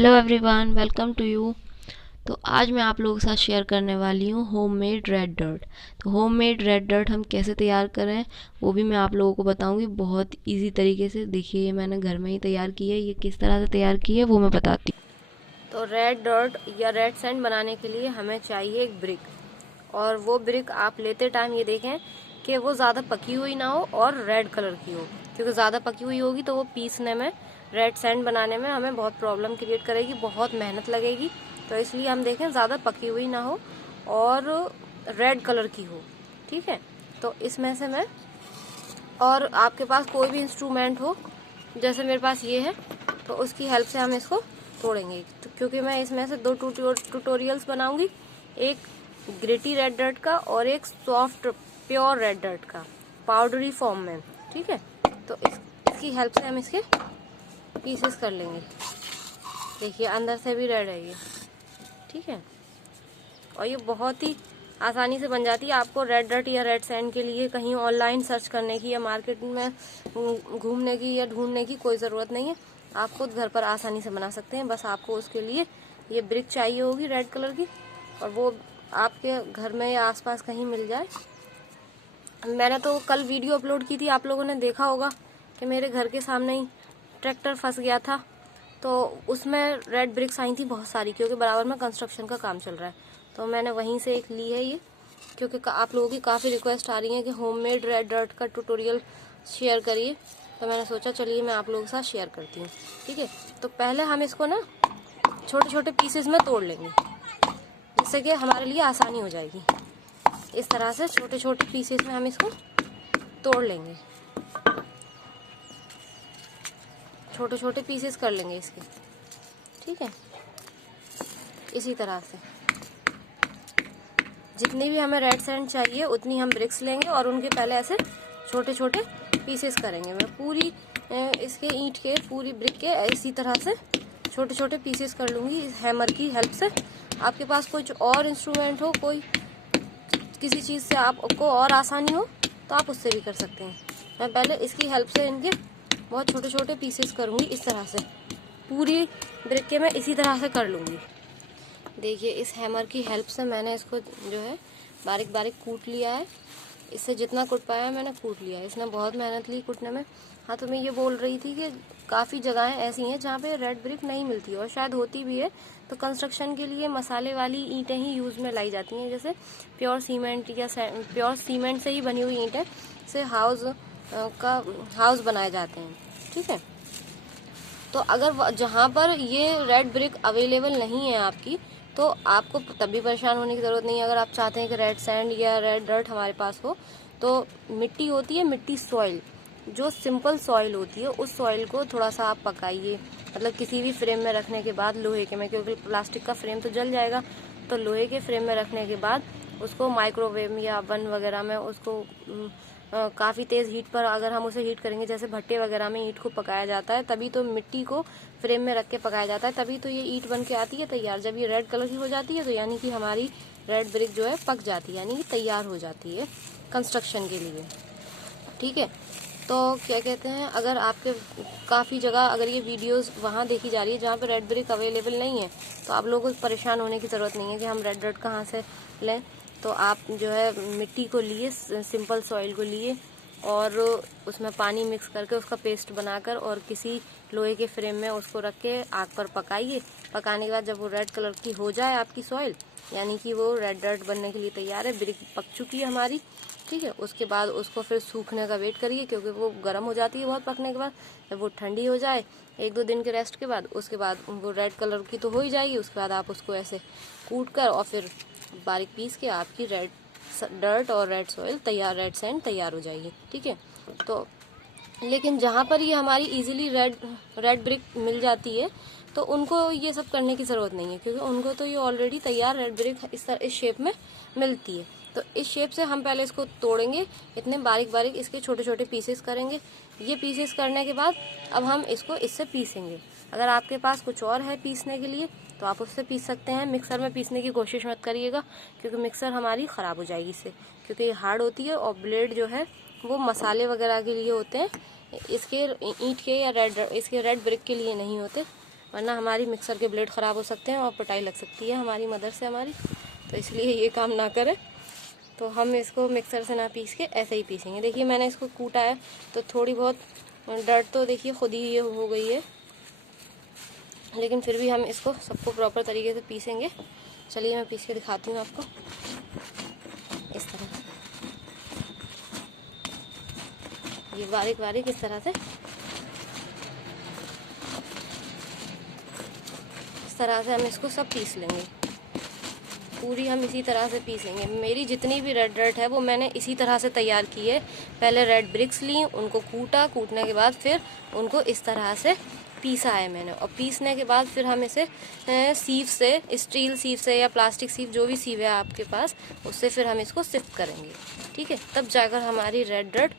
Hello everyone, welcome to you. तो आज मैं आप लोगों के साथ शेयर करने वाली हूँ होममेड रेड डर्ट। तो होममेड रेड डर्ट हम कैसे तैयार करें वो भी मैं आप लोगों को बताऊंगी बहुत इजी तरीके से। देखिए, ये मैंने घर में ही तैयार की है। ये किस तरह से तैयार की है वो मैं बताती हूँ। तो रेड डर्ट या रेड सैंड बनाने के लिए हमें चाहिए एक ब्रिक, और वो ब्रिक आप लेते टाइम ये देखें कि वो ज़्यादा पकी हुई ना हो और रेड कलर की हो, क्योंकि ज़्यादा पकी हुई होगी तो वो पीसने में, रेड सैंड बनाने में हमें बहुत प्रॉब्लम क्रिएट करेगी, बहुत मेहनत लगेगी। तो इसलिए हम देखें ज़्यादा पकी हुई ना हो और रेड कलर की हो। ठीक है, तो इसमें से मैं, और आपके पास कोई भी इंस्ट्रूमेंट हो, जैसे मेरे पास ये है, तो उसकी हेल्प से हम इसको तोड़ेंगे। तो क्योंकि मैं इसमें से दो ट्यूटोरियल्स बनाऊंगी, एक ग्रिटी रेड डर्ट का और एक सॉफ्ट प्योर रेड डर्ट का पाउडरी फॉर्म में। ठीक है, तो इसकी हेल्प से हम इसके पीसेस कर लेंगे। देखिए, अंदर से भी रेड है ये। ठीक है, और ये बहुत ही आसानी से बन जाती है। आपको रेड डर्ट या रेड सैंड के लिए कहीं ऑनलाइन सर्च करने की या मार्केट में घूमने की या ढूंढने की कोई ज़रूरत नहीं है। आप खुद घर पर आसानी से बना सकते हैं। बस आपको उसके लिए ये ब्रिक चाहिए होगी रेड कलर की, और वो आपके घर में या आसपास कहीं मिल जाए। मैंने तो कल वीडियो अपलोड की थी, आप लोगों ने देखा होगा कि मेरे घर के सामने ही ट्रैक्टर फंस गया था, तो उसमें रेड ब्रिक्स आई थी बहुत सारी, क्योंकि बराबर में कंस्ट्रक्शन का काम चल रहा है। तो मैंने वहीं से एक ली है ये, क्योंकि आप लोगों की काफ़ी रिक्वेस्ट आ रही है कि होममेड रेड डर्ट का ट्यूटोरियल शेयर करिए, तो मैंने सोचा चलिए मैं आप लोगों के साथ शेयर करती हूँ। ठीक है, तो पहले हम इसको ना छोटे छोटे पीसेस में तोड़ लेंगे, जिससे कि हमारे लिए आसानी हो जाएगी। इस तरह से छोटे छोटे पीसेस में हम इसको तोड़ लेंगे, छोटे छोटे पीसेस कर लेंगे इसके। ठीक है, इसी तरह से जितनी भी हमें रेड सैंड चाहिए उतनी हम ब्रिक्स लेंगे और उनके पहले ऐसे छोटे छोटे पीसेस करेंगे। मैं पूरी इसके ईंट के, पूरी ब्रिक के इसी तरह से छोटे छोटे पीसेस कर लूँगी इस हैमर की हेल्प से। आपके पास कुछ और इंस्ट्रूमेंट हो, कोई किसी चीज़ से आपको और आसानी हो, तो आप उससे भी कर सकते हैं। मैं पहले इसकी हेल्प से इनके बहुत छोटे छोटे पीसेस करूँगी इस तरह से। पूरी ब्रिक के मैं इसी तरह से कर लूँगी। देखिए, इस हैमर की हेल्प से मैंने इसको जो है बारीक बारीक कूट लिया है। इससे जितना कूट पाया मैंने कूट लिया है। इसने बहुत मेहनत ली कूटने में। हाँ, तो मैं ये बोल रही थी कि काफ़ी जगहें ऐसी हैं जहाँ पे रेड ब्रिक नहीं मिलती, और शायद होती भी है तो कंस्ट्रक्शन के लिए मसाले वाली ईंटें ही यूज़ में लाई जाती हैं, जैसे प्योर सीमेंट या प्योर सीमेंट से ही बनी हुई ईंटें से हाउस बनाए जाते हैं। ठीक है, तो अगर जहाँ पर ये रेड ब्रिक अवेलेबल नहीं है आपकी, तो आपको तभी परेशान होने की ज़रूरत नहीं है। अगर आप चाहते हैं कि रेड सैंड या रेड डर्ट हमारे पास हो, तो मिट्टी होती है, मिट्टी सॉइल, जो सिंपल सॉइल होती है, उस सॉइल को थोड़ा सा आप पकाइए। मतलब किसी भी फ्रेम में रखने के बाद, लोहे के में, क्योंकि प्लास्टिक का फ्रेम तो जल जाएगा, तो लोहे के फ्रेम में रखने के बाद उसको माइक्रोवेव या ओवन वगैरह में उसको काफ़ी तेज़ हीट पर अगर हम उसे हीट करेंगे, जैसे भट्टे वगैरह में ईंट को पकाया जाता है, तभी तो मिट्टी को फ्रेम में रख के पकाया जाता है, तभी तो ये ईंट बन के आती है तैयार। जब ये रेड कलर की हो जाती है तो यानी कि हमारी रेड ब्रिक जो है पक जाती है, यानी कि तैयार हो जाती है कंस्ट्रक्शन के लिए। ठीक है, तो क्या कहते हैं, अगर आपके काफ़ी जगह अगर ये वीडियोस वहाँ देखी जा रही है जहाँ पे रेड ब्रिक अवेलेबल नहीं है, तो आप लोगों को परेशान होने की ज़रूरत नहीं है कि हम रेड डर्ट कहाँ से लें। तो आप जो है मिट्टी को लिए, सिंपल सॉइल को लिए, और उसमें पानी मिक्स करके उसका पेस्ट बनाकर और किसी लोहे के फ्रेम में उसको रख के आग पर पकाइए। पकाने के बाद जब वो रेड कलर की हो जाए आपकी सॉइल, यानी कि वो रेड डर्ट बनने के लिए तैयार है, ब्रिक पक चुकी है हमारी। ठीक है, उसके बाद उसको फिर सूखने का वेट करिए, क्योंकि वो गर्म हो जाती है बहुत पकने के बाद। जब वो ठंडी हो जाए 1-2 दिन के रेस्ट के बाद, उसके बाद वो रेड कलर की तो हो ही जाएगी। उसके बाद आप उसको ऐसे कूट कर और फिर बारीक पीस के आपकी रेड डर्ट और रेड सॉइल तैयार, रेड सैंड तैयार हो जाएगी। ठीक है, तो लेकिन जहाँ पर ये हमारी इजीली रेड ब्रिक मिल जाती है, तो उनको ये सब करने की ज़रूरत नहीं है, क्योंकि उनको तो ये ऑलरेडी तैयार रेड ब्रिक इस शेप में मिलती है। तो इस शेप से हम पहले इसको तोड़ेंगे, इतने बारीक बारीक इसके छोटे छोटे पीसेस करेंगे। ये पीसेस करने के बाद अब हम इसको इससे पीसेंगे। अगर आपके पास कुछ और है पीसने के लिए तो आप उससे पीस सकते हैं। मिक्सर में पीसने की कोशिश मत करिएगा, क्योंकि मिक्सर हमारी ख़राब हो जाएगी इससे, क्योंकि ये हार्ड होती है, और ब्लेड जो है वो मसाले वगैरह के लिए होते हैं, इसके ईंट के या इसके रेड ब्रिक के लिए नहीं होते। वरना हमारी मिक्सर के ब्लेड ख़राब हो सकते हैं और पिटाई लग सकती है हमारी मदर से हमारी, तो इसलिए ये काम ना करें। तो हम इसको मिक्सर से ना पीस के ऐसे ही पीसेंगे। देखिए मैंने इसको कूटा है तो थोड़ी बहुत डर्ट तो देखिए खुद ही ये हो गई है, लेकिन फिर भी हम इसको सबको प्रॉपर तरीके से पीसेंगे। चलिए मैं पीस के दिखाती हूँ आपको। इस तरह ये बारीक बारीक इस तरह से हम इसको सब पीस लेंगे। पूरी हम इसी तरह से पीसेंगे। मेरी जितनी भी रेड डर्ट है वो मैंने इसी तरह से तैयार की है। पहले रेड ब्रिक्स ली, उनको कूटने के बाद फिर उनको इस तरह से पीसा है मैंने, और पीसने के बाद फिर हम इसे सीव से, स्टील सीव से या प्लास्टिक सीव, जो भी सीव है आपके पास, उससे फिर हम इसको सिफ्ट करेंगे। ठीक है, तब जाकर हमारी रेड डर्ट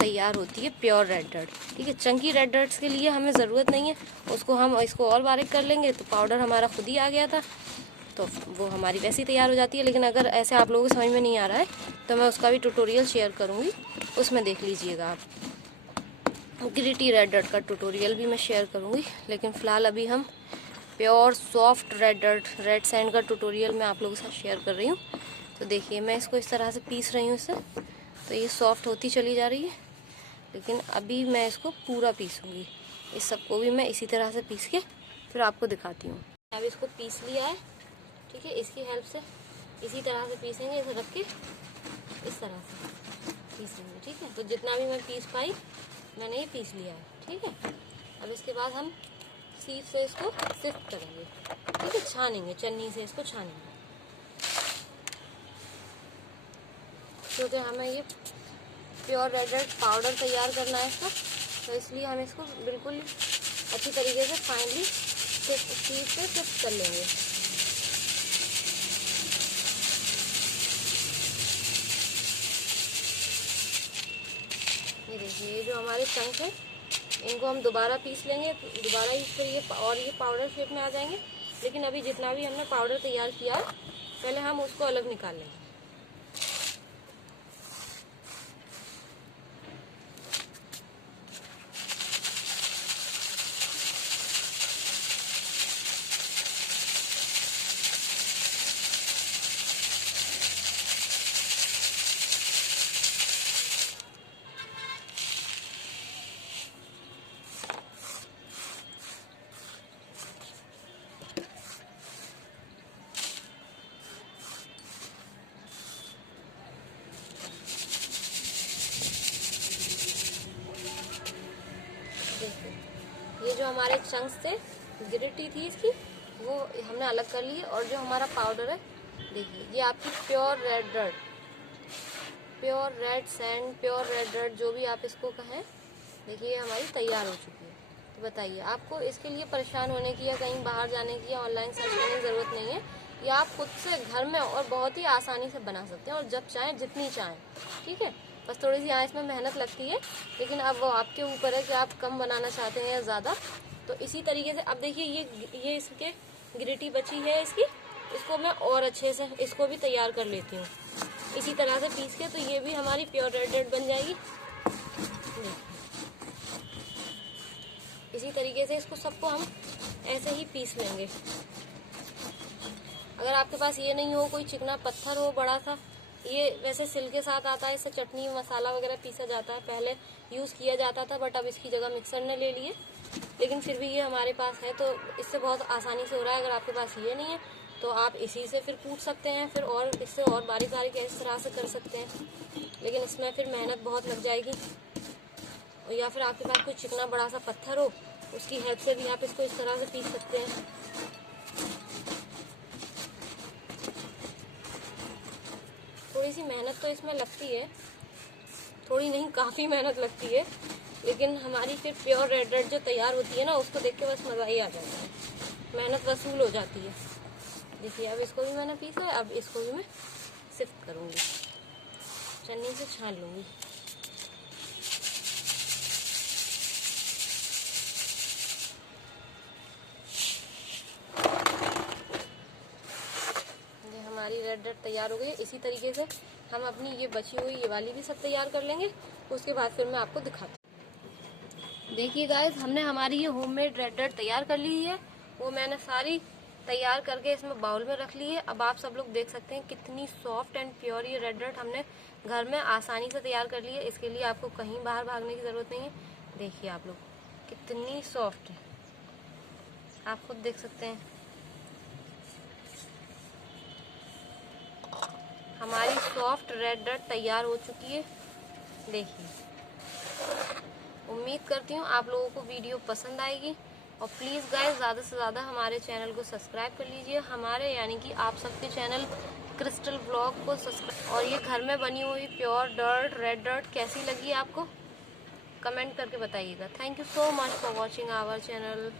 तैयार होती है, प्योर रेड डर्ट। ठीक है, चंकी रेड डर्ट्स के लिए हमें ज़रूरत नहीं है, उसको हम इसको और बारीक कर लेंगे तो पाउडर हमारा खुद ही आ गया था, तो वो हमारी वैसे ही तैयार हो जाती है। लेकिन अगर ऐसे आप लोगों को समझ में नहीं आ रहा है तो मैं उसका भी ट्यूटोरियल शेयर करूँगी, उसमें देख लीजिएगा आप। ग्रिटी रेड डर्ट का ट्यूटोरियल भी मैं शेयर करूँगी, लेकिन फ़िलहाल अभी हम pure soft red dirt, red sand का ट्यूटोरियल मैं आप लोगों के साथ शेयर कर रही हूँ। तो देखिए मैं इसको इस तरह से पीस रही हूँ इससे, तो ये सॉफ्ट होती चली जा रही है, लेकिन अभी मैं इसको पूरा पीसूँगी। इस सबको भी मैं इसी तरह से पीस के फिर आपको दिखाती हूँ। अब इसको पीस लिया है, ठीक है, इसकी हेल्प से इसी तरह से पीसेंगे, इसे रख के इस तरह से पीसेंगे। ठीक है, तो जितना भी मैं पीस पाई मैंने ये पीस लिया है। ठीक है, अब इसके बाद हम सीव से इसको सिफ्ट करेंगे। ठीक है, छानेंगे, चन्नी से इसको छानेंगे, क्योंकि हमें ये प्योर रेड डर्ट पाउडर तैयार करना है इसका, तो इसलिए हम इसको बिल्कुल अच्छी तरीके से फाइनली सीव से सिफ्ट कर लेंगे। ये देखिए, ये जो हमारे चंक है इनको हम दोबारा पीस लेंगे, दोबारा ही फिर ये पाउडर शेप में आ जाएंगे। लेकिन अभी जितना भी हमने पाउडर तैयार किया है पहले हम उसको अलग निकाल लेंगे। ये जो हमारे चंक्स थे, ग्रिटी थी इसकी, वो हमने अलग कर ली है। और जो हमारा पाउडर है देखिए, ये आपकी pure red dirt, pure red sand, pure red dirt, जो भी आप इसको कहें, देखिए ये हमारी तैयार हो चुकी है। तो बताइए, आपको इसके लिए परेशान होने की या कहीं बाहर जाने की या ऑनलाइन सर्च करने की ज़रूरत नहीं है। ये आप खुद से घर में और बहुत ही आसानी से बना सकते हैं, और जब चाहें जितनी चाहें। ठीक है, बस थोड़ी सी यहाँ इसमें मेहनत लगती है, लेकिन अब वो आपके ऊपर है कि आप कम बनाना चाहते हैं या ज़्यादा। तो इसी तरीके से अब देखिए ये इसके ग्रिटी बची है इसकी, इसको मैं और अच्छे से इसको भी तैयार कर लेती हूँ इसी तरह से पीस के, तो ये भी हमारी प्योर रेड डर्ट बन जाएगी। इसी तरीके से इसको सबको हम ऐसे ही पीस लेंगे। अगर आपके पास ये नहीं हो, कोई चिकना पत्थर हो बड़ा सा, ये वैसे सिल के साथ आता है, इससे चटनी मसाला वगैरह पीसा जाता है, पहले यूज़ किया जाता था, बट अब इसकी जगह मिक्सर ने ले लिए। लेकिन फिर भी ये हमारे पास है तो इससे बहुत आसानी से हो रहा है। अगर आपके पास ये नहीं है तो आप इसी से फिर कूट सकते हैं, फिर और इससे और बारीक बारीक इस तरह से कर सकते हैं, लेकिन इसमें फिर मेहनत बहुत लग जाएगी। या फिर आपके पास कोई चिकना बड़ा सा पत्थर हो, उसकी हेल्प से भी आप इसको इस तरह से पीस सकते हैं। थोड़ी सी मेहनत तो इसमें लगती है, थोड़ी नहीं काफ़ी मेहनत लगती है, लेकिन हमारी फिर प्योर रेड डर्ट जो तैयार होती है ना, उसको देख के बस मज़ा ही आ जाता है, मेहनत वसूल हो जाती है। देखिए अब इसको भी मैंने पीसा है, अब इसको भी मैं सिफ्ट करूँगी, चन्नी से छान लूँगी। हमारी रेड डर्ट तैयार हो गई है। इसी तरीके से हम अपनी ये बची हुई ये वाली भी सब तैयार कर लेंगे, उसके बाद फिर मैं आपको दिखाती हूँ। देखिए गाइस, हमने हमारी ये होममेड रेड डर्ट तैयार कर ली है, वो मैंने सारी तैयार करके इसमें बाउल में रख ली है। अब आप सब लोग देख सकते हैं कितनी सॉफ्ट एंड प्योर ये रेड डॉट हमने घर में आसानी से तैयार कर ली है। इसके लिए आपको कहीं बाहर भागने की ज़रूरत नहीं है। देखिए आप लोग कितनी सॉफ्ट है, आप खुद देख सकते हैं। हमारी सॉफ्ट रेड डॉट तैयार हो चुकी है। देखिए, उम्मीद करती हूँ आप लोगों को वीडियो पसंद आएगी और प्लीज़ गाइस ज़्यादा से ज़्यादा हमारे चैनल को सब्सक्राइब कर लीजिए। हमारे यानी कि आप सबके चैनल क्रिस्टल ब्लॉग को सब्सक्राइब। और ये घर में बनी हुई प्योर डर्ट रेड डर्ट कैसी लगी आपको कमेंट करके बताइएगा। Thank you so much for watching our channel.